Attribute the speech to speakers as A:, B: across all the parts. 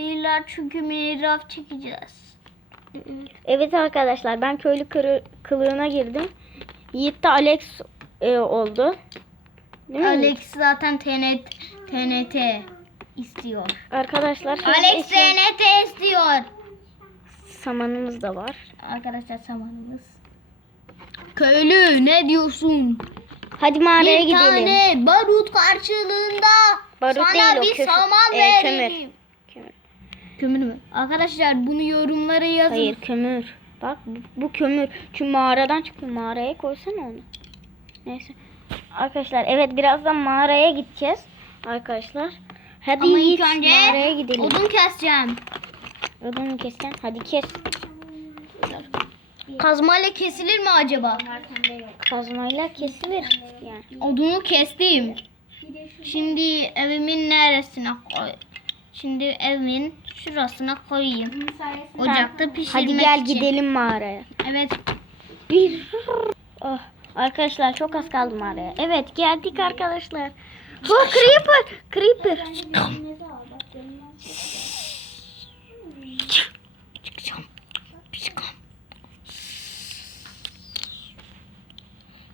A: seyirler çünkü miniraf çekeceğiz.
B: Evet arkadaşlar ben köylü kırı- kılığına girdim. Yiğit de Alex e, oldu. Değil mi?
A: Alex zaten TNT, TNT istiyor.
B: Arkadaşlar
A: Alex
B: eşya-
A: TNT istiyor.
B: samanımız da var.
A: Arkadaşlar samanımız. Köylü ne diyorsun?
B: Hadi mağaraya
A: bir
B: gidelim.
A: tane barut karşılığında
B: Barut
A: sana
B: değil o,
A: bir saman
B: e,
A: veririm.
B: Kömür.
A: Kömür mü? Arkadaşlar bunu yorumlara yazın.
B: Hayır kömür. Bak bu, bu kömür. Çünkü mağaradan çıktı. Mağaraya koysana onu. Neyse. Arkadaşlar evet birazdan mağaraya gideceğiz. Arkadaşlar. Hadi
A: Ama ilk önce
B: mağaraya gidelim.
A: odun keseceğim.
B: Odun mu keseceksin? Hadi kes.
A: Kazmayla kesilir mi acaba?
B: Kazmayla kesilir. Yani.
A: Odunu kestim. Şimdi evimin neresine koy? Şimdi evimin şurasına koyayım. Ocakta pişirmek
B: Hadi gel
A: için.
B: gidelim mağaraya.
A: Evet.
B: Bir. Oh, arkadaşlar çok az kaldı mağaraya. Evet geldik arkadaşlar. Oh creeper. Creeper.
A: Çıkacağım. Çıkacağım.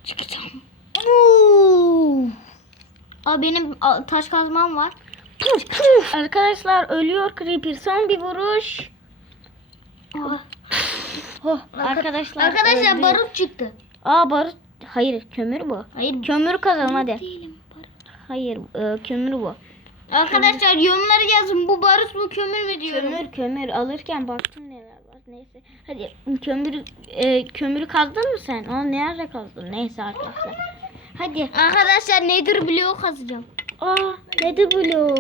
A: Çıkacağım. Oo. Aa, benim taş kazmam var.
B: Arkadaşlar ölüyor creeper. Son bir vuruş. Oh. Oh, arkadaşlar
A: Arkadaşlar
B: öldü.
A: barut çıktı.
B: Aa barut. Hayır kömür bu.
A: Hayır.
B: Kömür kazalım hadi.
A: Değilim.
B: Hayır e, kömür bu.
A: Arkadaşlar yorumları yazın. Bu barut mu kömür mü diyorum.
B: Kömür kömür alırken baktım neler var. Neyse. Hadi kömür e, kömürü kazdın mı sen? Aa nerede kazdın? Neyse arkadaşlar. Hadi.
A: Arkadaşlar nedir bloğu kazacağım.
B: Aa nedir blue?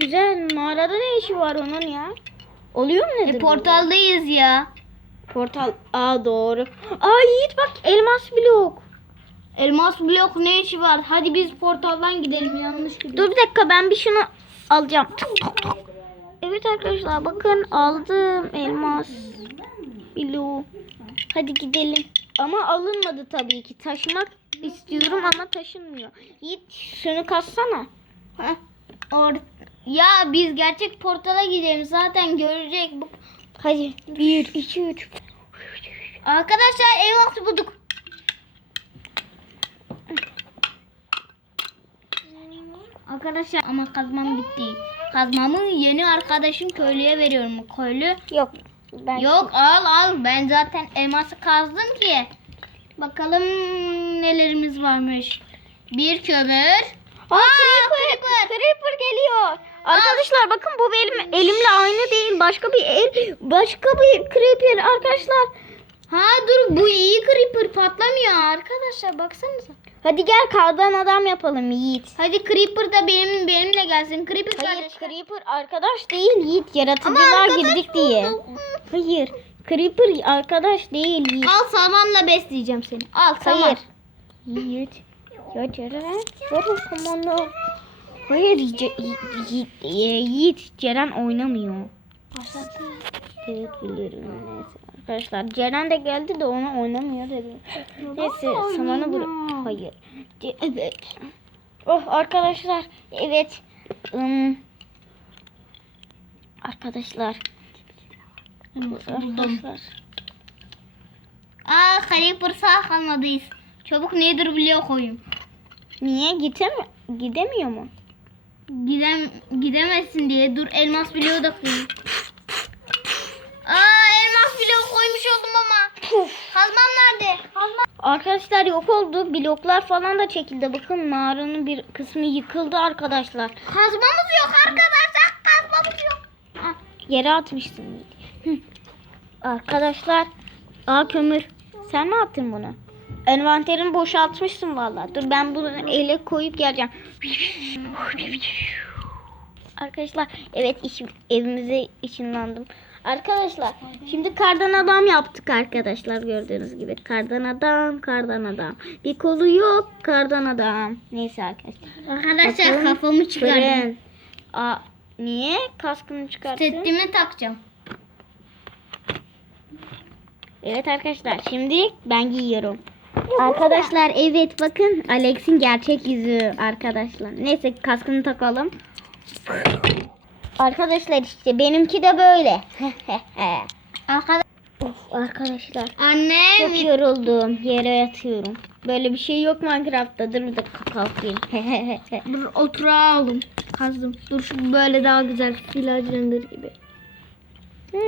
B: Güzel. Mağarada ne işi var onun ya? Oluyor mu nedir
A: E, portaldayız ya.
B: Portal. Aa doğru. Aa Yiğit bak elmas blok.
A: Elmas blok ne işi var? Hadi biz portaldan gidelim. Yanlış gidiyoruz.
B: Dur bir dakika ben bir şunu alacağım. Evet arkadaşlar bakın aldım elmas blue. Hadi gidelim. Ama alınmadı tabii ki. Taşımak istiyorum ama taşınmıyor. Yiğit şunu kassana.
A: Heh. Or ya biz gerçek portala gidelim. Zaten görecek. Bu...
B: Hadi 1 2 3.
A: Arkadaşlar elmas bulduk. Arkadaşlar ama kazmam bitti. Kazmamı yeni arkadaşım köylüye veriyorum. Köylü
B: Yok. Ben
A: Yok al al. Ben zaten elması kazdım ki. Bakalım nelerimiz varmış. Bir kömür.
B: Aa, creeper, creeper geliyor. Arkadaşlar bakın bu benim elimle aynı değil. Başka bir el, başka bir creeper arkadaşlar.
A: Ha dur bu iyi creeper patlamıyor arkadaşlar baksanıza.
B: Hadi gel kardan adam yapalım Yiğit.
A: Hadi creeper da benim benimle gelsin. Creeper
B: Hayır
A: kardeş.
B: creeper arkadaş değil Yiğit. Yaratıcılar girdik diye. Hayır. Creeper arkadaş değil Yiğit.
A: Al samanla besleyeceğim seni. Al saman.
B: Hayır. Yiğit. Ya Ceren. Ver o samanı. Hayır Yiğit, Yiğit, Ceren oynamıyor. Evet biliyorum neyse. Arkadaşlar Ceren de geldi de ona oynamıyor dedi. Neyse samanı bırak. Hayır. Evet. Oh arkadaşlar. Evet. Im, arkadaşlar. Arkadaşlar.
A: Aa creeper sağ kalmadıyız. Çabuk nedir biliyor koyayım.
B: Niye gidem gidemiyor mu?
A: Gidem gidemezsin diye dur elmas bloğu da koyayım. Aa elmas bloğu koymuş oldum ama. Kazmam nerede? Kazmam.
B: Arkadaşlar yok oldu. Bloklar falan da çekildi. Bakın mağaranın bir kısmı yıkıldı arkadaşlar.
A: Kazmamız yok arkadaşlar. Kazmamız yok. Ah,
B: Yere atmışsın. Arkadaşlar. Aa kömür. Sen mi attın bunu? Envanterini boşaltmışsın vallahi. Dur ben bunu ele koyup geleceğim. Arkadaşlar evet iş, evimize ışınlandım. Arkadaşlar şimdi kardan adam yaptık arkadaşlar gördüğünüz gibi. Kardan adam, kardan adam. Bir kolu yok kardan adam. Neyse arkadaşlar.
A: Arkadaşlar
B: Bakın,
A: kafamı çıkardım.
B: Fırın. Aa, niye kaskını çıkarttın?
A: Setimi takacağım.
B: Evet arkadaşlar şimdi ben giyiyorum. Arkadaşlar evet bakın Alex'in gerçek yüzü arkadaşlar. Neyse kaskını takalım. Arkadaşlar işte benimki de böyle.
A: Arkadaş
B: of arkadaşlar.
A: Anne
B: Çok yoruldum. Yere yatıyorum. Böyle bir şey yok Minecraft'ta. Dur bir dakika kalkayım.
A: Dur oturağı oğlum. Kazdım. Dur şu böyle daha güzel village render gibi.
B: Hı.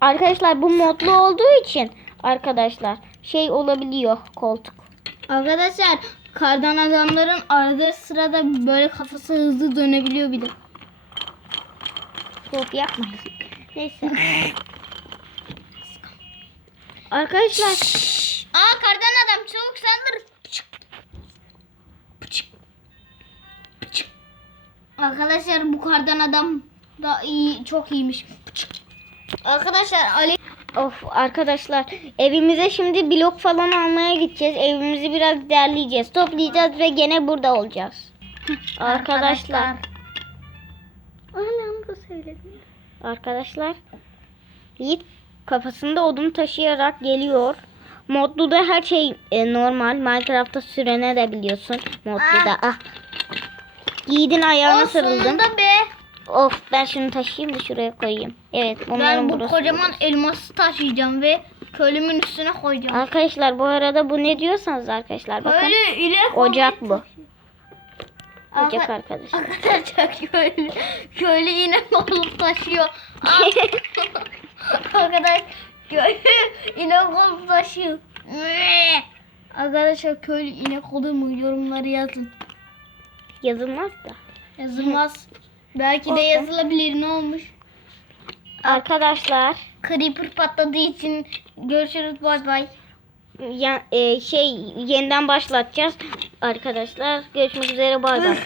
B: Arkadaşlar bu modlu olduğu için arkadaşlar şey olabiliyor koltuk.
A: Arkadaşlar kardan adamların arada sırada böyle kafası hızlı dönebiliyor bir de.
B: Çok yapmayın. Neyse. arkadaşlar
A: Aa kardan adam çabuk saldır. Arkadaşlar bu kardan adam da iyi çok iyiymiş. Arkadaşlar Ali
B: Of arkadaşlar evimize şimdi blok falan almaya gideceğiz. Evimizi biraz derleyeceğiz. Toplayacağız ve gene burada olacağız. arkadaşlar. Anam da söyledim. Arkadaşlar Yiğit kafasında odun taşıyarak geliyor. Modlu da her şey e, normal. Minecraft'ta sürene de biliyorsun. Modlu da. Ah. Yiğit'in ayağına
A: o
B: sarıldım.
A: sonunda be.
B: Of ben şunu taşıyayım da şuraya koyayım. Evet onların
A: Ben bu
B: burası.
A: kocaman elması taşıyacağım ve köylümün üstüne koyacağım.
B: Arkadaşlar bu arada bu ne diyorsanız arkadaşlar bakın.
A: Böyle ile
B: Ocak bu. Ocak arkadaşlar.
A: Arkadaşlar köylü, köylü inek olup taşıyor. Aa, Arkadaş köylü inek olup taşıyor. Meh. Arkadaşlar köylü inek olur mu yorumları yazın.
B: Yazılmaz da.
A: Yazılmaz. Belki de
B: Olsun.
A: yazılabilir ne olmuş.
B: Arkadaşlar
A: Creeper patladığı için görüşürüz bay bay.
B: ya, e, şey yeniden başlatacağız. Arkadaşlar görüşmek üzere bay bay.